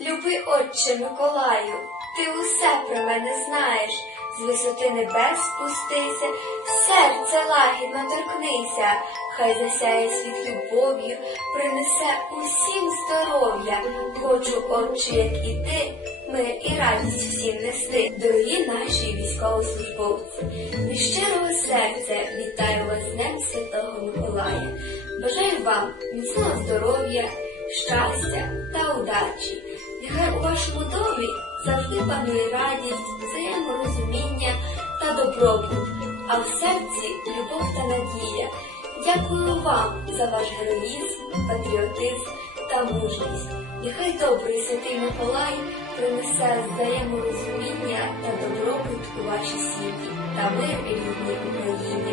Любий отче Миколаю, ти усе про мене знаєш. З висоти небес спустися, серце лагідно торкнися, хай засяє світ любов'ю, принесе усім здоров'я. Хочу, отче, як і ти, мир і радість всім нести. Дорогі наші військовослужбовці, від щирого серця вітаю вас з Днем Святого Миколая. Бажаю вам міцного здоров'я, щастя та удачі. Нехай у вашому домі завжди панує радість, взаєморозуміння та добробут, а в серці любов та надія. Дякую вам за ваш героїзм, патріотизм та мужність. Нехай добрий святий Миколай принесе взаєморозуміння та добробут у ваші сім'ї та мир рідній Україні.